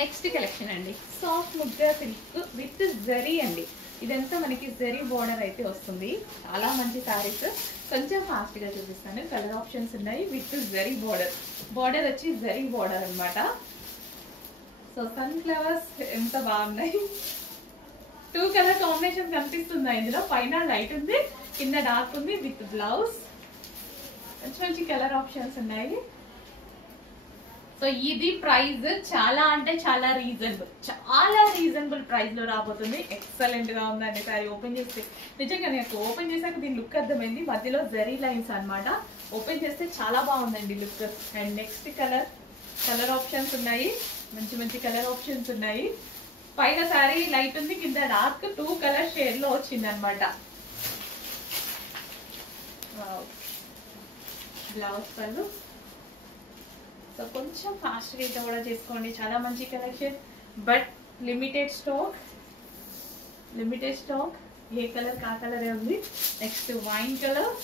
Next collection అండి, soft ముగ్గా silk with zari అండి. ఇదంతా మనకి జరీ బోర్డర్ అయితే వస్తుంది. చాలా మంచి సారీస్. కొంచెం ఫాస్ట్ గా చూపిస్తాను. కలర్ ఆప్షన్స్ ఉన్నాయి విత్ జరీ బోర్డర్. బోర్డర్ వచ్చి జరీ బోర్డర్ అన్నమాట. సో సన్ ఫ్లవర్స్ ఎంత బాగున్నాయి. 2 కలర్ కాంబినేషన్ కనిపిస్తుంది ఇందులో. పైన లైట్ ఉంది, కింద డార్క్ ఉంది విత్ బ్లౌజ్. మంచి మంచి కలర్ ఆప్షన్స్ ఉన్నాయి. సో ఇది ప్రైస్ చాలా అంటే చాలా రీజనబుల్ ప్రైస్ లో రాబోతుంది. ఎక్సలెంట్ గా ఉందండి సారీ. ఓపెన్ చేస్తే నిజంగా నాకు ఓపెన్ చేశాక దీని లుక్ అర్థమైంది. మధ్యలో జరీ లైన్స్ అన్నమాట. ఓపెన్ చేస్తే చాలా బాగుందండి look. And next colour options ఉన్నాయి. మంచి మంచి కలర్ ఆప్షన్స్ ఉన్నాయి. పైన సారీ లైట్ ఉంది, కింద డార్క్. 2 కలర్ షేడ్ లో వచ్చింది అనమాట. బ్లౌజ్ పళ్ళు. సో కొంచెం ఫాస్ట్ గా కూడా చేసుకోండి. చాలా మంచి collection, but limited stock. A colour కా కలరే ఉంది. Next wine colour.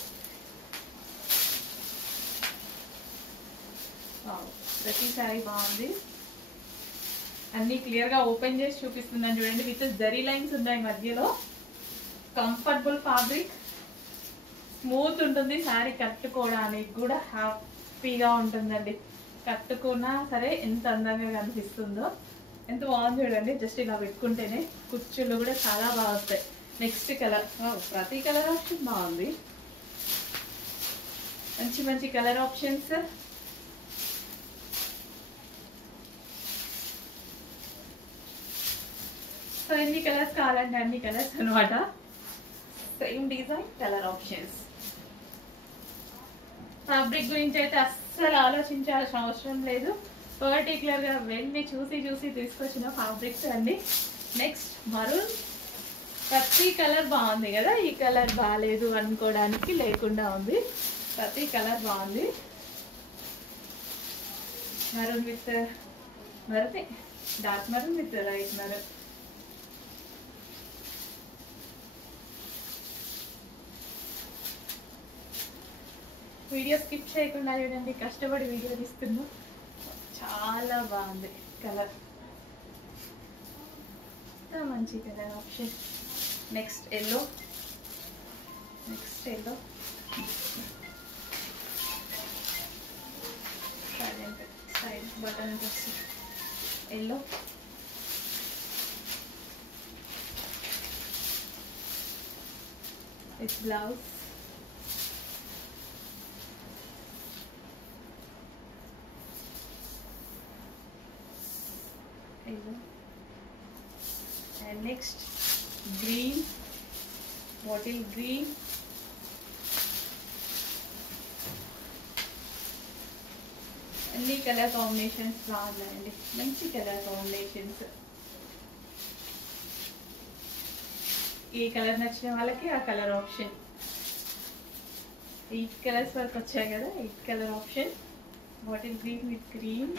ప్రతి సారీ బాగుంది. అన్ని క్లియర్ గా ఓపెన్ చేసి చూపిస్తున్నాను చూడండి. విత్ జరీ లైన్స్ ఉన్నాయి మధ్యలో. కంఫర్టబుల్ ఫ్యాబ్రిక్, స్మూత్ ఉంటుంది. సారీ కట్టుకోవడానికి కూడా హ్యాపీగా ఉంటుందండి. కట్టుకున్నా సరే ఎంత అందంగా కనిపిస్తుందో. ఎంత బాగుంది చూడండి. జస్ట్ ఇలా పెట్టుకుంటేనే కుర్చీలు కూడా చాలా బాగా వస్తాయి. Next colour. ప్రతి కలర్ ఆప్షన్ బాగుంది. మంచి మంచి కలర్ ఆప్షన్స్. సో ఎన్ని కలర్స్ కావాలంటే అన్ని కలర్స్ అనమాట. Same design, colour options. Fabric గురించి అయితే అస్సలు ఆలోచించాల్సిన అవసరం లేదు. పర్టికులర్ గా వెళ్ళి చూసి తీసుకొచ్చిన ఫ్యాబ్రిక్స్ అండి. Next maroon. ప్రతి కలర్ బాగుంది కదా. ఈ కలర్ బాగాలేదు అనుకోవడానికి లేకుండా ఉంది. ప్రతి కలర్ బాగుంది. Maroon with maroon, dark maroon with light maroon. Video skip చేయకుండా చూడండి. కష్టపడి వీడియో తీస్తున్నా. చాలా బాగుంది కలర్. మంచి colour option. Next yellow. Side button yellow. With blouse. And next green, bottle green. అన్ని కలర్ కాంబినేషన్స్ బాగున్నాయండి. మంచి కలర్ కాంబినేషన్స్. ఏ కలర్ నచ్చిన వాళ్ళకి ఆ కలర్ ఆప్షన్. 8 కలర్స్ వరకు వచ్చాయి కదా. 8 colour option. Bottle green with green.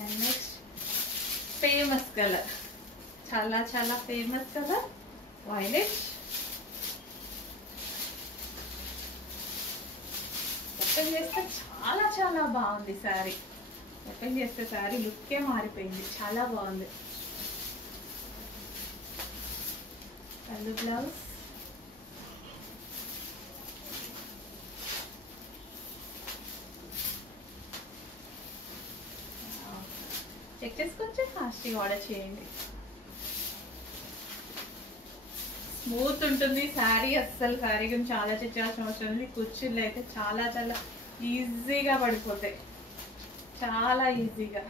And next famous colour, చాలా ఫేమస్ కలర్, వైలెట్. ఓపెన్ చేస్తే చాలా బాగుంది సారీ. ఓపెన్ చేస్తే సారీ లుక్కే మారిపోయింది. చాలా బాగుంది. పళ్ళు బ్లౌజ్. చెక్ చేసుకొచ్చి ఫాస్ట్గా ఆర్డర్ చేయండి. స్మూత్ ఉంటుంది శారీ. అస్సలు శారీ గురించి ఆలోచించాల్సిన అవసరం ఉంది. కుర్చీలు అయితే చాలా ఈజీగా పడిపోతాయి. చాలా ఈజీగా.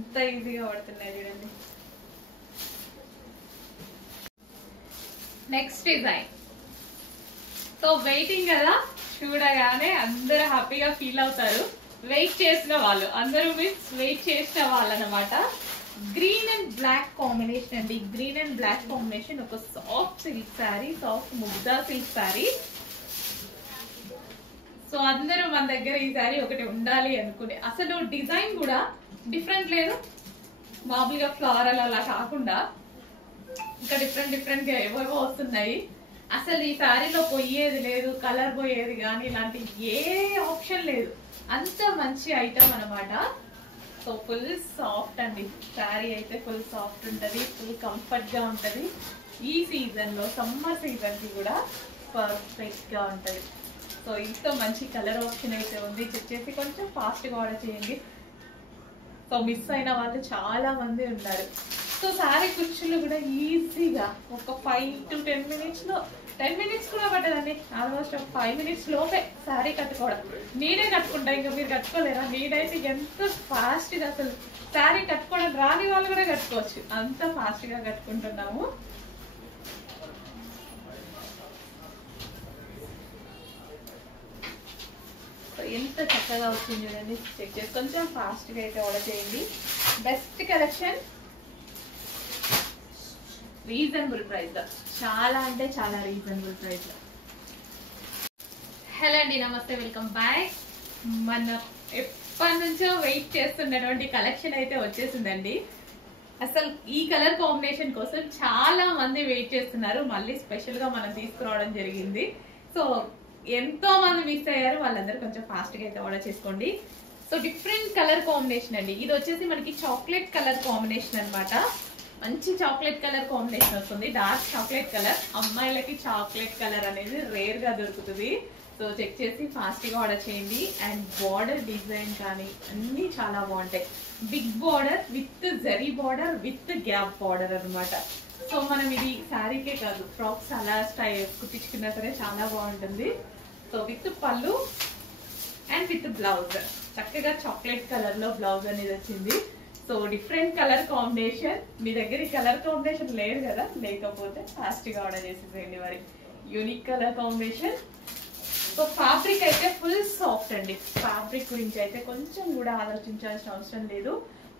ఇంత ఈజీగా పడుతున్నాయి చూడండి. Next design. సో వెయిటింగ్ కదా, చూడగానే అందరూ హ్యాపీగా ఫీల్ అవుతారు. వెయిట్ చేసిన వాళ్ళు అందరూ వెయిట్ చేసిన వాళ్ళు అనమాట. గ్రీన్ అండ్ బ్లాక్ కాంబినేషన్ అండి. Green and black combination. ఒక soft silk sari, soft Mugdha silk sari. So అందరూ మన దగ్గర ఈ శారీ ఒకటి ఉండాలి అనుకునే. అసలు డిజైన్ కూడా డిఫరెంట్ లేదు. మామూలుగా ఫ్లోరల్ అలా కాకుండా ఇంకా డిఫరెంట్ గా ఏవేవో వస్తున్నాయి. అసలు ఈ శారీలో పోయేది లేదు, కలర్ పోయేది కానీ ఇలాంటి ఏ ఆప్షన్ లేదు, అంత మంచి ఐటమ్ అనమాట. సో ఫుల్ సాఫ్ట్ అండి, శారీ అయితే ఫుల్ సాఫ్ట్ ఉంటుంది, ఫుల్ కంఫర్ట్ గా ఉంటది. ఈ సీజన్ లో సమ్మర్ సీజన్ కి కూడా పర్ఫెక్ట్ గా ఉంటది. సో ఇంత మంచి కలర్ ఆప్షన్ అయితే ఉంది, చెక్ చేసి కొంచెం ఫాస్ట్ గా ఆర్డర్ చేయండి. సో మిస్ అయిన వాళ్ళు చాలా మంది ఉన్నారు. సో శారీ కుర్చీలు కూడా ఈజీగా ఒక 5 to 10 minutes లో, 10 minutes కూడా పట్టదండి, ఆల్మోస్ట్ ఒక 5 minutes లోపే శారీ కట్టుకోవడం. నేనే కట్టుకుంటా, ఇంకా మీరు కట్టుకోలేరా? నేనైతే ఎంత ఫాస్ట్ గా, అసలు శారీ కట్టుకోవడం రాని వాళ్ళు కూడా కట్టుకోవచ్చు, అంత ఫాస్ట్ గా కట్టుకుంటున్నాము. ఎంత చక్కగా వచ్చింది చూడండి, చెక్ చేసి కొంచెం ఫాస్ట్ గా అయితే ఆర్డర్ చేయండి. బెస్ట్ కలెక్షన్, రీజనబుల్ ప్రైస్ లో, చాలా అంటే చాలా రీజనబుల్ ప్రైస్ లో. హలో అండి, నమస్తే, వెల్కమ్ బ్యాక్. మన ఎప్పటి నుంచో వెయిట్ చేస్తున్నటువంటి కలెక్షన్ అయితే వచ్చేసిందండి. అసలు ఈ కలర్ కాంబినేషన్ కోసం చాలా మంది వెయిట్ చేస్తున్నారు, మళ్ళీ స్పెషల్ గా మనం తీసుకురావడం జరిగింది. సో ఎంతో మంది మిస్ అయ్యారు, వాళ్ళందరూ కొంచెం ఫాస్ట్ గా అయితే ఆర్డర్ చేసుకోండి. సో డిఫరెంట్ కలర్ కాంబినేషన్ అండి, ఇది వచ్చేసి మనకి చాక్లెట్ కలర్ కాంబినేషన్ అన్నమాట. మంచి చాక్లెట్ కలర్ కాంబినేషన్ వస్తుంది, డార్క్ చాక్లెట్ కలర్. అమ్మాయిలకి చాక్లెట్ కలర్ అనేది రేర్ గా దొరుకుతుంది. సో చెక్ చేసి ఫాస్ట్ గా ఆర్డర్ చేయండి. అండ్ బార్డర్ డిజైన్ కానీ అన్ని చాలా బాగుంటాయి. Big border with zari border with gap border అన్నమాట. సో మనం ఇది శారీకే కాదు, ఫ్రాక్స్ అలా స్టైల్ కుట్టించుకున్నా సరే చాలా బాగుంటుంది. సో విత్ పళ్ళు అండ్ విత్ బ్లౌజ్, చక్కగా చాక్లెట్ కలర్ లో బ్లౌజ్ అనేది వచ్చింది. So different colour combination. మీ దగ్గర ఈ కలర్ కాంబినేషన్ లేదు కదా, లేకపోతే ఫాస్ట్ గా ఆర్డర్ చేసేసేయండి. మరి unique colour combination. So fabric అయితే ఫుల్ సాఫ్ట్ అండి, ఫ్యాబ్రిక్ గురించి అయితే కొంచెం కూడా ఆలోచించాల్సిన అవసరం లేదు.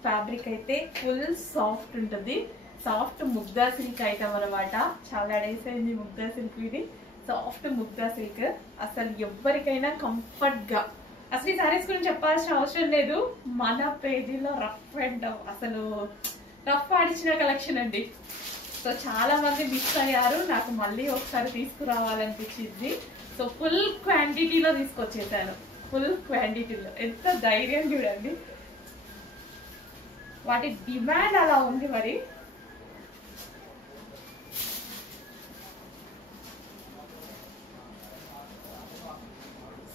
ఫ్యాబ్రిక్ అయితే ఫుల్ సాఫ్ట్ ఉంటుంది, సాఫ్ట్ ముగ్గా సిల్క్ ఐటమ్ అనమాట. చాలా డేస్ అయింది ముగ్గా సిల్క్, ఇది సాఫ్ట్ ముగ్గా సిల్క్. అసలు ఎవరికైనా కంఫర్ట్ గా, అసలు ఈ సారీస్ గురించి చెప్పాల్సిన అవసరం లేదు. మన పేజీలో రఫ్ అండ్ అసలు రఫ్ ఆడిచిన కలెక్షన్ అండి. సో చాలా మంది మిస్ అయ్యారు, నాకు మళ్ళీ ఒకసారి తీసుకురావాలనిపించింది. సో ఫుల్ క్వాంటిటీలో తీసుకొచ్చేసాను, ఫుల్ క్వాంటిటీలో. ఎంత ధైర్యం చూడండి, వాటి డిమాండ్ అలా ఉంది. మరి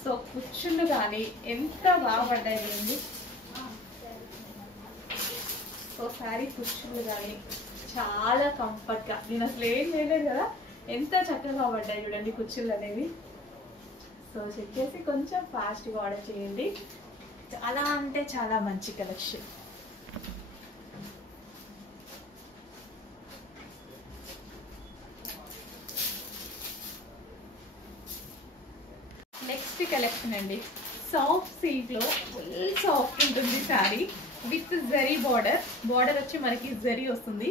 సో కుచ్చుళ్ళు కానీ ఎంత బాగా పడ్డాయి. సో శారీ కుచ్చుళ్ళు కానీ చాలా కంఫర్ట్ గా, నేను అసలు ఏం చేయలేదు కదా, ఎంత చక్కగా పడ్డాయి చూడండి కుచ్చుళ్ళు అనేవి. సో చెక్ చేసి కొంచెం ఫాస్ట్ గా ఆర్డర్ చేయండి, చాలా అంటే చాలా మంచి కలెక్షన్. నెక్స్ట్ కలెక్షన్ అండి, సాఫ్ట్ సిల్క్ లో ఫుల్ సాఫ్ట్ ఉంటుంది sari with zari border. Border వచ్చి మనకి జరీ వస్తుంది,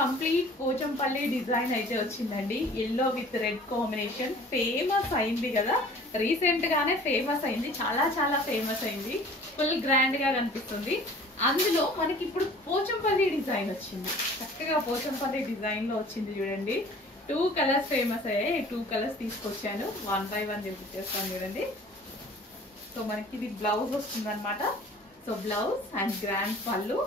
కంప్లీట్ పోచంపల్లి డిజైన్ అయితే వచ్చిందండి. Yellow with red combination, famous అయింది కదా, రీసెంట్ గానే ఫేమస్ అయింది, చాలా చాలా ఫేమస్ అయింది. ఫుల్ గ్రాండ్ గా కనిపిస్తుంది. అందులో మనకి ఇప్పుడు పోచంపల్లి డిజైన్ వచ్చింది, చక్కగా పోచంపల్లి డిజైన్ లో వచ్చింది చూడండి. 2 కలర్స్ ఫేమస్ అయ్యాయి, 2 కలర్స్ తీసుకొచ్చాను, 1 by 1 చూపించేస్తాను చూడండి. సో మనకి ఇది బ్లౌజ్ వస్తుంది అనమాట. సో బ్లౌజ్ అండ్ గ్రాండ్ పళ్ళు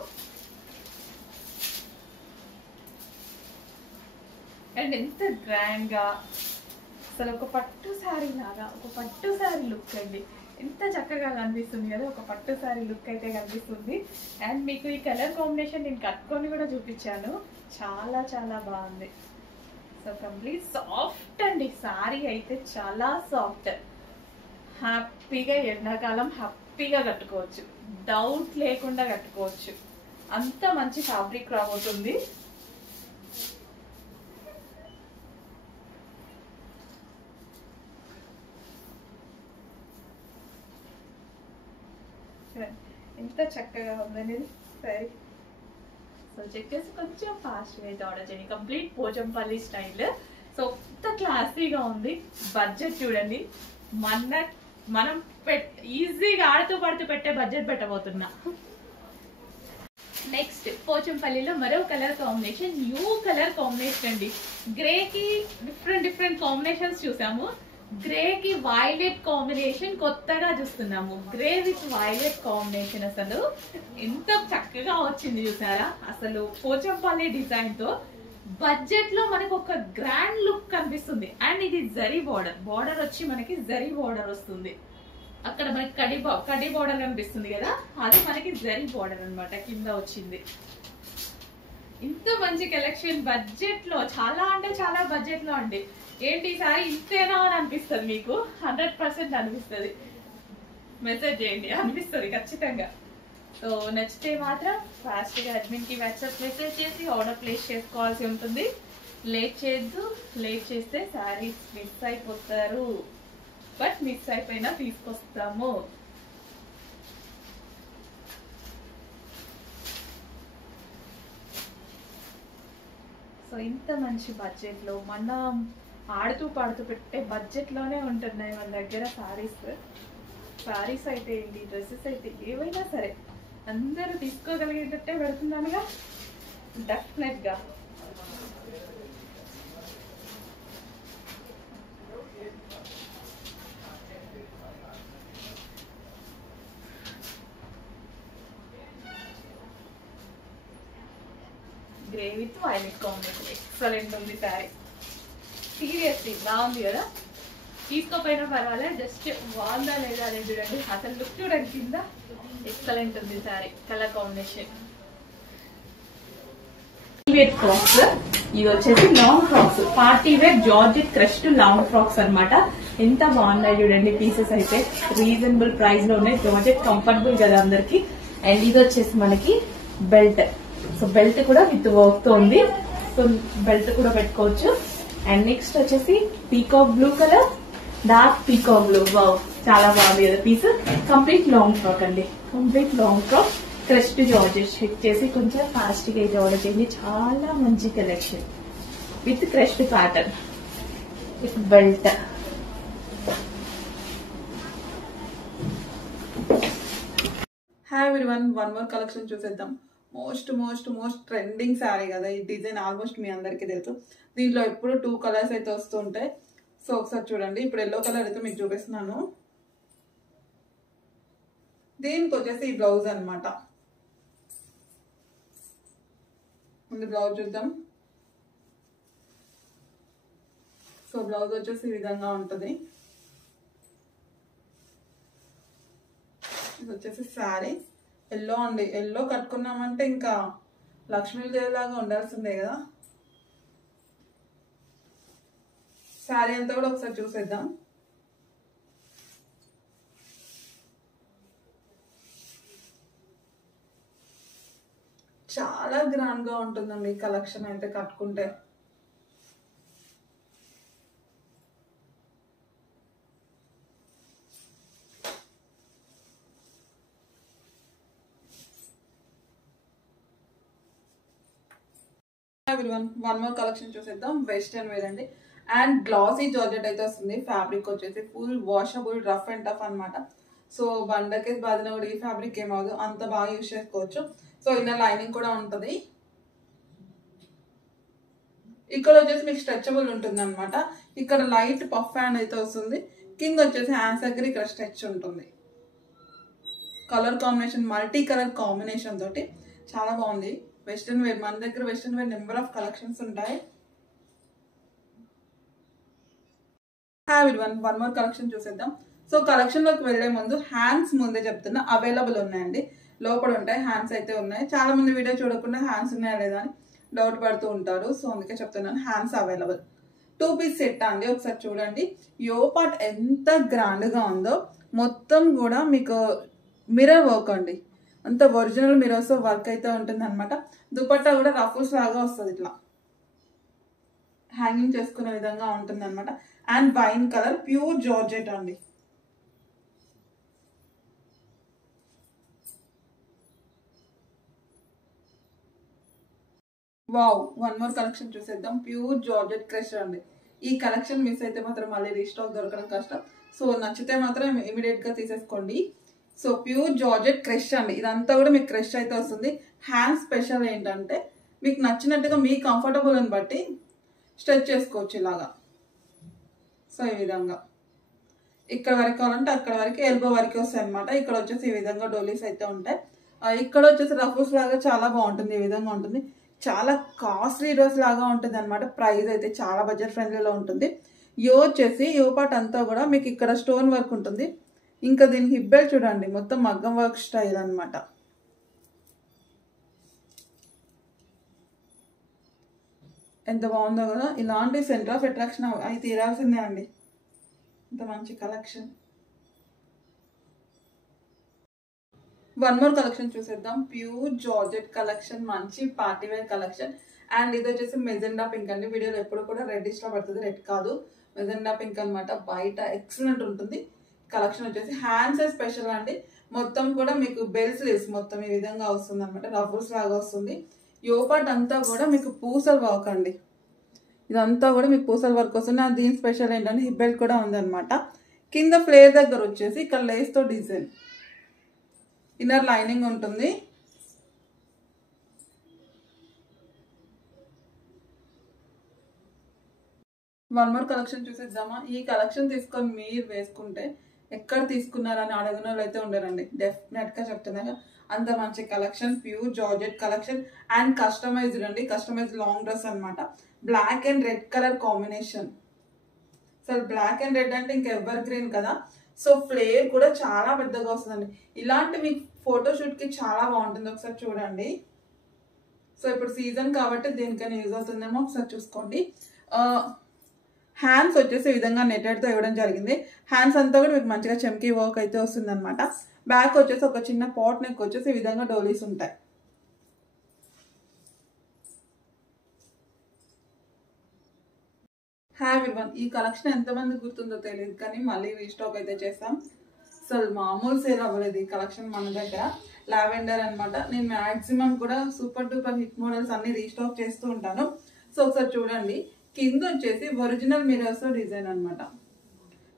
అండ్ ఎంత గ్రాండ్ గా, అసలు ఒక పట్టు శారీ లాగా, ఒక పట్టు శారీ లుక్ అండి. ఎంత చక్కగా కనిపిస్తుంది కదా, ఒక పట్టు శారీ లుక్ అయితే కనిపిస్తుంది. అండ్ మీకు ఈ కలర్ కాంబినేషన్ నేను కట్టుకొని కూడా చూపించాను, చాలా చాలా బాగుంది. సో కంప్లీట్ సాఫ్ట్ అండి, సారీ అయితే చాలా సాఫ్ట్. హ్యాపీగా ఎండాకాలం హ్యాపీగా కట్టుకోవచ్చు, డౌట్ లేకుండా కట్టుకోవచ్చు, అంత మంచి ఫ్యాబ్రిక్ రాబోతుంది. ఎంత చక్కగా ఉందనేది సరే. సో చెక్ చేసి కొంచెం ఫాస్ట్గా అయితే ఆర్డర్ చేయండి. Complete Pochampally style. సో ఎంత క్లాసీగా ఉంది, బడ్జెట్ చూడండి. మనం ఈజీగా ఆడుతూ పడుతూ పెట్టే బడ్జెట్ పెట్టబోతున్నా. నెక్స్ట్ పోచంపల్లిలో మరో colour combination, new colour combination అండి. గ్రే కి డిఫరెంట్ కాంబినేషన్స్ చూసాము. గ్రే కి వైలెట్ కాంబినేషన్ కొత్తగా చూస్తున్నాము. గ్రే విత్ వైలెట్ కాంబినేషన్ అసలు ఎంత చక్కగా వచ్చింది చూసారా. అసలు పోచంపల్లి డిజైన్ తో బడ్జెట్ లో మనకు ఒక గ్రాండ్ లుక్ కనిపిస్తుంది. అండ్ ఇది జరీ బార్డర్ వచ్చి మనకి జరీ బార్డర్ వస్తుంది. అక్కడ మనకి కడి బార్డర్ కనిపిస్తుంది కదా, అది మనకి జరీ బార్డర్ అన్నమాట కింద వచ్చింది. ఇంత మంచి కలెక్షన్ బడ్జెట్ లో, చాలా అంటే చాలా బడ్జెట్ లో అండి. ఏంటి ఈసారి ఇంతేనా అని అనిపిస్తుంది మీకు, 100% అనిపిస్తుంది. మెసేజ్ చేయండి, అనిపిస్తుంది ఖచ్చితంగా. సో నచ్చితే మాత్రం ఫాస్ట్ గా అడ్మిన్ కి వాట్సాప్ మెసేజ్ చేసి ఆర్డర్ ప్లేస్ చేసుకోవాల్సి ఉంటుంది. లేట్ చేయొద్దు, లేట్ చేస్తే శారీస్ మిస్ అయిపోతారు. బట్ మిస్ అయిపోయినా తీసుకొస్తాము. సో ఇంత మంచి బడ్జెట్ లో మనం ఆడుతూ పాడుతూ పెట్టే బడ్జెట్ లోనే ఉంటున్నాయి మన దగ్గర సారీస్ అయితే ఏంటి, డ్రెస్సెస్ అయితే ఏవైనా సరే అందరూ తీసుకోగలిగేటట్టే పెడుతున్నానుగా డెఫినెట్ గా. Grey with violet combination excellent ఉంది సారీ. సీరియస్లీ బాగుంది కదా, తీసుకోపోయినా పర్వాలేదు, జస్ట్ బాగుందా లేదా అనేది చూడండి. అసలు లుక్ చూడండి కింద, ఎక్సలెంట్ ఉంది సారీ కలర్ కాంబినేషన్. ఫ్రాక్స్, ఇది వచ్చేసి long frocks, party wear georgette crush long frocks అన్నమాట. ఎంత బాగున్నాయి చూడండి పీసెస్ అయితే, రీజనబుల్ ప్రైస్ లో ఉన్నాయి. జార్జెట్ కంఫర్టబుల్ కదా అందరికి. అండ్ ఇది వచ్చేసి మనకి బెల్ట్, సో బెల్ట్ కూడా విత్ వర్క్ తో ఉంది. సో బెల్ట్ కూడా పెట్టుకోవచ్చు. అండ్ నెక్స్ట్ వచ్చేసి peacock blue colour, dark peacock blue. Wow, చాలా బాగుంది కదా పీస్. కంప్లీట్ లాంగ్ ఫ్రాక్ అండి, complete long frock. Crushed georgette check చేసి కొంచెం ఫాస్ట్ గా ఆర్డర్ చేయండి. చాలా మంచి collection with crushed pattern with belt. Hi everyone, one more collection చూసేద్దాం. మోస్ట్ ట్రెండింగ్ శారీ కదా ఈ డిజైన్, ఆల్మోస్ట్ మీ అందరికీ తెలుసు. దీంట్లో ఎప్పుడు 2 కలర్స్ అయితే వస్తూ ఉంటాయి. సో ఒకసారి చూడండి, ఇప్పుడు ఎల్లో కలర్ అయితే మీకు చూపిస్తున్నాను. దీనికి వచ్చేసి ఈ బ్లౌజ్ అనమాట. ముందు బ్లౌజ్ చూద్దాం. సో బ్లౌజ్ వచ్చేసి ఈ విధంగా ఉంటుంది. ఇది వచ్చేసి శారీ ఎల్లో అండి. ఎల్లో కట్టుకున్నామంటే ఇంకా లక్ష్మీదేవి లాగా ఉండాల్సిందే కదా. శారీ అంతా కూడా ఒకసారి చూసేద్దాం. చాలా గ్రాండ్ గా ఉంటుందండి కలెక్షన్ అయితే కట్టుకుంటే. వన్ మోర్ కలెక్షన్ చూసేద్దాం. వెస్టర్న్ వేర్ అండి. అండ్ గ్లాసీ జార్జెట్ అయితే వస్తుంది. ఫ్యాబ్రిక్ వచ్చేసి full washable, rough and tough అనమాట. సో బండకేసి బాధిన కూడా ఈ ఫ్యాబ్రిక్ ఏమవుదు, అంత బాగా యూజ్ చేసుకోవచ్చు. సో ఇలా లైనింగ్ కూడా ఉంటుంది. ఇక్కడ వచ్చేసి మీకు స్ట్రెచబుల్ ఉంటుంది అనమాట. ఇక్కడ లైట్ పఫ్ హ్యాండ్ అయితే వస్తుంది. కింద వచ్చేసి హ్యాండ్స్ దగ్గర ఇక్కడ స్ట్రెచ్ ఉంటుంది. Colour combination, multi colour combination తోటి చాలా బాగుంది. వెస్టర్న్ వేర్, మన దగ్గర western wear number of collections ఉంటాయి. వన్ మోర్ కలెక్షన్ చూసేద్దాం. సో కలెక్షన్ లోకి వెళ్లే ముందు హ్యాండ్స్ ముందే చెప్తున్నా, అవైలబుల్ ఉన్నాయండి. లోపల ఉంటాయి, హ్యాండ్స్ అయితే ఉన్నాయి. చాలా మంది వీడియో చూడకుండా హ్యాండ్స్ ఉన్నాయా లేదా అని డౌట్ పడుతూ ఉంటారు. సో అందుకే చెప్తున్నాను, హ్యాండ్స్ అవైలబుల్. 2 పీస్ సెట్ అండి. ఒకసారి చూడండి యో పార్ట్ ఎంత గ్రాండ్ గా ఉందో. మొత్తం కూడా మీకు మిర్రర్ వర్క్ అండి, అంత ఒరిజినల్ మిర్రర్స్ వర్క్ అయితే ఉంటుంది అనమాట. దుపట్టా కూడా రఫుల్స్ లాగా వస్తుంది, ఇట్లా హ్యాంగింగ్ చేసుకునే విధంగా ఉంటుంది అనమాట. And wine colour, pure georgette అండి. వావ్, వన్ మోర్ కలెక్షన్ చూసేద్దాం. ప్యూర్ జార్జెట్ క్రష్ అండి. ఈ కలెక్షన్ మిస్ అయితే మాత్రం మళ్ళీ రీస్టాక్ దొరకడం కష్టం. సో నచ్చితే మాత్రం ఇమీడియట్ గా తీసేసుకోండి. సో ప్యూర్ జార్జెట్ క్రష్ అండి, ఇదంతా కూడా మీకు క్రష్ అయితే వస్తుంది. హ్యాండ్ స్పెషల్ ఏంటంటే మీకు నచ్చినట్టుగా మీ కంఫర్టబుల్ని బట్టి స్ట్రెచ్ చేసుకోవచ్చు ఇలాగా. సో ఈ విధంగా ఇక్కడ వరకు కావాలంటే అక్కడ వరకు ఎల్బో వరకు వస్తాయి అనమాట. ఇక్కడ వచ్చేసి ఈ విధంగా డోలీస్ అయితే ఉంటాయి. ఇక్కడ వచ్చేసి రఫ్స్ లాగా చాలా బాగుంటుంది, ఈ విధంగా ఉంటుంది. చాలా కాస్ట్లీ డ్రెస్ లాగా ఉంటుంది అనమాట. ప్రైస్ అయితే చాలా బడ్జెట్ ఫ్రెండ్లీలో ఉంటుంది. వచ్చేసి పార్ట్ అంతా కూడా మీకు ఇక్కడ స్టోన్ వర్క్ ఉంటుంది. ఇంకా దీని హిప్ బెల్ట్ చూడండి, మొత్తం మగ్గం వర్క్ స్టైల్ అనమాట. ఎంత బాగుందో కదా. ఇలాంటి సెంటర్ ఆఫ్ అట్రాక్షన్ అవి తీరాల్సిందే అండి, ఇంత మంచి కలెక్షన్. వన్ మోర్ కలెక్షన్ చూసేద్దాం. ప్యూర్ జార్జెట్ కలెక్షన్, మంచి పార్టీ వేర్ కలెక్షన్. అండ్ ఇది వచ్చేసి మెజెండా పింక్ అండి. వీడియోలో ఎప్పుడు కూడా రెడ్డిష్ లో పడుతుంది, రెడ్ కాదు, మెజెండా పింక్ అనమాట. బయట ఎక్సలెంట్ ఉంటుంది. కలెక్షన్ వచ్చేసి హ్యాండ్స్ స్పెషల్ అండి. మొత్తం కూడా మీకు బెల్ స్లీవ్స్ మొత్తం ఈ విధంగా వస్తుంది అనమాట, రఫ్స్ లాగా వస్తుంది. యోపాట్ అంతా కూడా మీకు పూసల వర్క్ అండి, ఇదంతా కూడా మీకు పూసల వర్క్ వస్తుంది. అండ్ దీని స్పెషల్ ఏంటంటే హిప్ బెల్ట్ కూడా ఉందన్నమాట. కింద ఫ్లేర్ దగ్గర వచ్చేసి ఇక్కడ లేస్ తో డిజైన్, ఇన్నర్ లైనింగ్ ఉంటుంది. వన్ మోర్ కలెక్షన్ చూసేద్దామా. ఈ కలెక్షన్ తీసుకొని మీరు వేసుకుంటే ఎక్కడ తీసుకున్నారని అడగని వాళ్ళు అయితే ఉండరండి, డెఫినెట్ గా చెప్తున్నాగా. అంత మంచి collection, pure georgette collection and customised అండి. కస్టమైజ్డ్ లాంగ్ డ్రెస్ అనమాట. Black and red colour combination. అసలు బ్లాక్ అండ్ రెడ్ అంటే ఇంకా ఎవర్ గ్రీన్ కదా. సో ఫ్లేర్ కూడా చాలా పెద్దగా వస్తుందండి. ఇలాంటి మీకు ఫోటోషూట్ కి చాలా బాగుంటుంది, ఒకసారి చూడండి. సో ఇప్పుడు సీజన్ కాబట్టి దేనికైనా యూజ్ అవుతుందేమో ఒకసారి చూసుకోండి. హ్యాండ్స్ వచ్చేసి ఈ విధంగా నెటెడ్ తో ఇవ్వడం జరిగింది. హ్యాండ్స్ అంతా కూడా మీకు మంచిగా చెమ్కీ వర్క్ అయితే వస్తుంది అనమాట. బ్యాక్ వచ్చేసి ఒక చిన్న పాట్ నెక్ వచ్చేసి ఈ విధంగా డోలీస్ ఉంటాయి. హాయ్ ఎవ్రీవన్, ఈ కలెక్షన్ ఎంతమంది గుర్తుందో తెలియదు కానీ మళ్ళీ రీస్టాక్ అయితే చేస్తాం. అసలు మామూలు సేల్ అవ్వలేదు ఈ కలెక్షన్ మన దగ్గర. లావెండర్ అనమాట. నేను మాక్సిమం కూడా సూపర్ డూపర్ హిట్ మోడల్స్ అన్ని రీస్టాక్ చేస్తూ ఉంటాను. సో ఒకసారి చూడండి. కింద వచ్చేసి ఒరిజినల్ మిరర్స్ డిజైన్ అనమాట.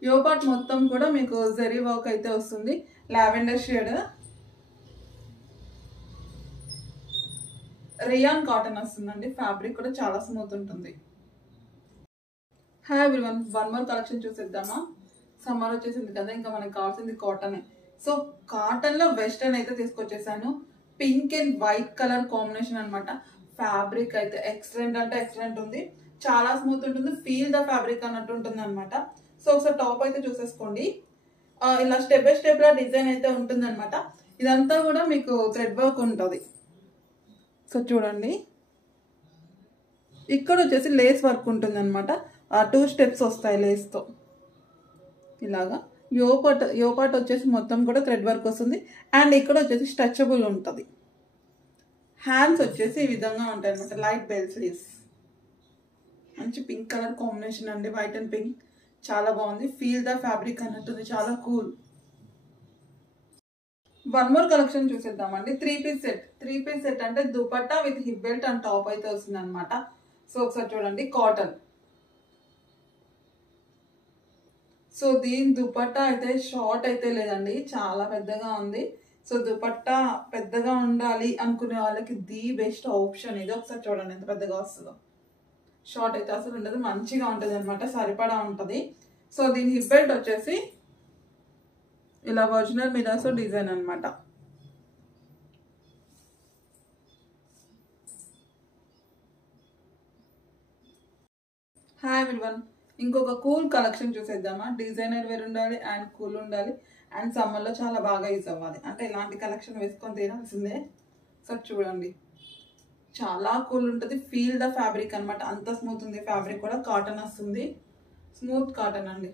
యోపాట్ మొత్తం కూడా మీకు జరీ వర్క్ అయితే వస్తుంది. లావెండర్ షేడ్, రియాన్ కాటన్ వస్తుందండి. ఫ్యాబ్రిక్ కూడా చాలా స్మూత్ ఉంటుంది. Hi everyone, one more collection చూసేద్దామా. సమ్మర్ వచ్చేసింది కదా, ఇంకా మనకి కావాల్సింది కాటన్. సో కాటన్ లో వెస్టర్న్ అయితే తీసుకొచ్చేసాను. Pink and white colour combination అనమాట. ఫ్యాబ్రిక్ అయితే ఎక్సలెంట్ అంటే ఎక్సలెంట్ ఉంది, చాలా స్మూత్ ఉంటుంది. ఫీల్ ద ఫ్యాబ్రిక్ అన్నట్టు ఉంటుంది అనమాట. సో ఒకసారి టాప్ అయితే చూసేసుకోండి. ఇలా step by step law design అయితే ఉంటుంది అనమాట. ఇదంతా కూడా మీకు థ్రెడ్ వర్క్ ఉంటుంది. సో చూడండి, ఇక్కడ వచ్చేసి లేస్ వర్క్ ఉంటుంది అనమాట. 2 స్టెప్స్ వస్తాయి లేస్ తో ఇలాగా. యోపాట్ వచ్చేసి మొత్తం కూడా థ్రెడ్ వర్క్ వస్తుంది. అండ్ ఇక్కడ వచ్చేసి స్ట్రెచబుల్ ఉంటుంది. హ్యాండ్స్ వచ్చేసి ఈ విధంగా ఉంటాయి అనమాట. లైట్ బెల్ స్లీవ్స్, మంచి పింక్ కలర్ కాంబినేషన్ అండి, వైట్ అండ్ పింక్. చాలా బాగుంది. ఫీల్ ద ఫ్యాబ్రిక్ అన్నట్టుంది, చాలా కూల్. వన్ మోర్ కలెక్షన్ చూసేద్దామండి. 3 పీస్ సెట్. 3 పీస్ సెట్ అంటే dupatta with hip belt and top అయితే వస్తుంది అనమాట. సో ఒకసారి చూడండి. కాటన్. సో దీని దుపట్టా అయితే షార్ట్ అయితే లేదండి, చాలా పెద్దగా ఉంది. సో దుపట్టా పెద్దగా ఉండాలి అనుకునే వాళ్ళకి ది బెస్ట్ ఆప్షన్ ఇది. ఒకసారి చూడండి ఎంత పెద్దగా వస్తుందో. షార్ట్ అయితే అసలు ఉండదు, మంచిగా ఉంటుంది అనమాట, సరిపడా ఉంటుంది. సో దీని హిప్ బెల్ట్ వచ్చేసి ఇలా ఒరిజినల్ మిరర్స్ డిజైన్ అనమాట. హాయ్ ఎవ్రీవన్, ఇంకొక కూల్ కలెక్షన్ చూసేద్దామా. డిజైనర్ వేర్ ఉండాలి అండ్ కూల్ ఉండాలి అండ్ సమ్మర్లో చాలా బాగా యూజ్ అవ్వాలి అంటే ఇలాంటి కలెక్షన్ వేసుకొని తీరాల్సిందే. సో చూడండి, చాలా కూల్ ఉంటుంది. ఫీల్ ద ఫ్యాబ్రిక్ అనమాట, అంత స్మూత్ ఉంది. ఫ్యాబ్రిక్ కూడా కాటన్ వస్తుంది, స్మూత్ కాటన్ అండి.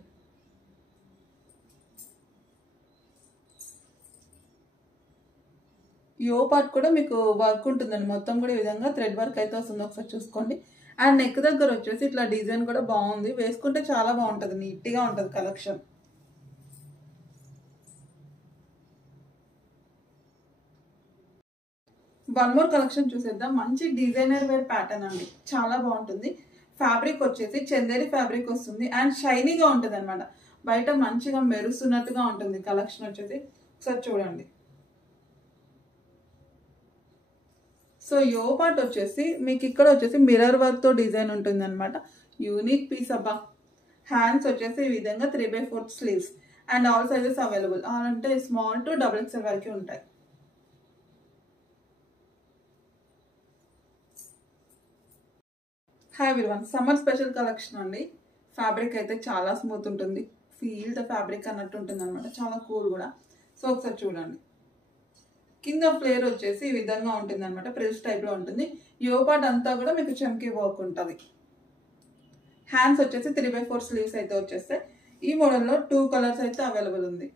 యో పార్ట్ కూడా మీకు వర్క్ ఉంటుందండి, మొత్తం కూడా ఈ విధంగా థ్రెడ్ వర్క్ అయితే వస్తుంది. ఒకసారి చూసుకోండి. అండ్ నెక్ దగ్గర వచ్చేసి ఇట్లా డిజైన్ కూడా బాగుంది, వేసుకుంటే చాలా బాగుంటుంది, నీట్గా ఉంటుంది కలెక్షన్. వన్ మోర్ కలెక్షన్ చూసేద్దాం. మంచి డిజైనర్ వేర్ ప్యాటర్న్ అండి, చాలా బాగుంటుంది. ఫ్యాబ్రిక్ వచ్చేసి చందేరి ఫ్యాబ్రిక్ వస్తుంది అండ్ షైనీగా ఉంటుంది అనమాట. బయట మంచిగా మెరుస్తున్నట్టుగా ఉంటుంది కలెక్షన్ వచ్చేసి. ఒకసారి చూడండి. సో యో పార్ట్ వచ్చేసి మీకు ఇక్కడ వచ్చేసి మిర్రర్ వర్క్తో డిజైన్ ఉంటుంది అనమాట. యూనిక్ పీస్ అబ్బా. హ్యాండ్స్ వచ్చేసి ఈ విధంగా 3/4 sleeves and all sizes available. అంటే స్మాల్ టు XXL వరకు ఉంటాయి. Hi everyone, summer special collection అండి. ఫ్యాబ్రిక్ అయితే చాలా స్మూత్ ఉంటుంది, ఫీల్ ద ఫ్యాబ్రిక్ అన్నట్టు ఉంటుంది అనమాట. చాలా కూల్ కూడా. సో ఒకసారి చూడండి. కింద ఫ్లేర్ వచ్చేసి ఈ విధంగా ఉంటుంది అనమాట, ప్రెస్ టైప్లో ఉంటుంది. యో పార్ట్ అంతా కూడా మీకు చమ్కీ వర్క్ ఉంటుంది. హ్యాండ్స్ వచ్చేసి 3/4 స్లీవ్స్ అయితే వచ్చేస్తాయి. ఈ మోడల్లో 2 కలర్స్ అయితే అవైలబుల్ ఉంది.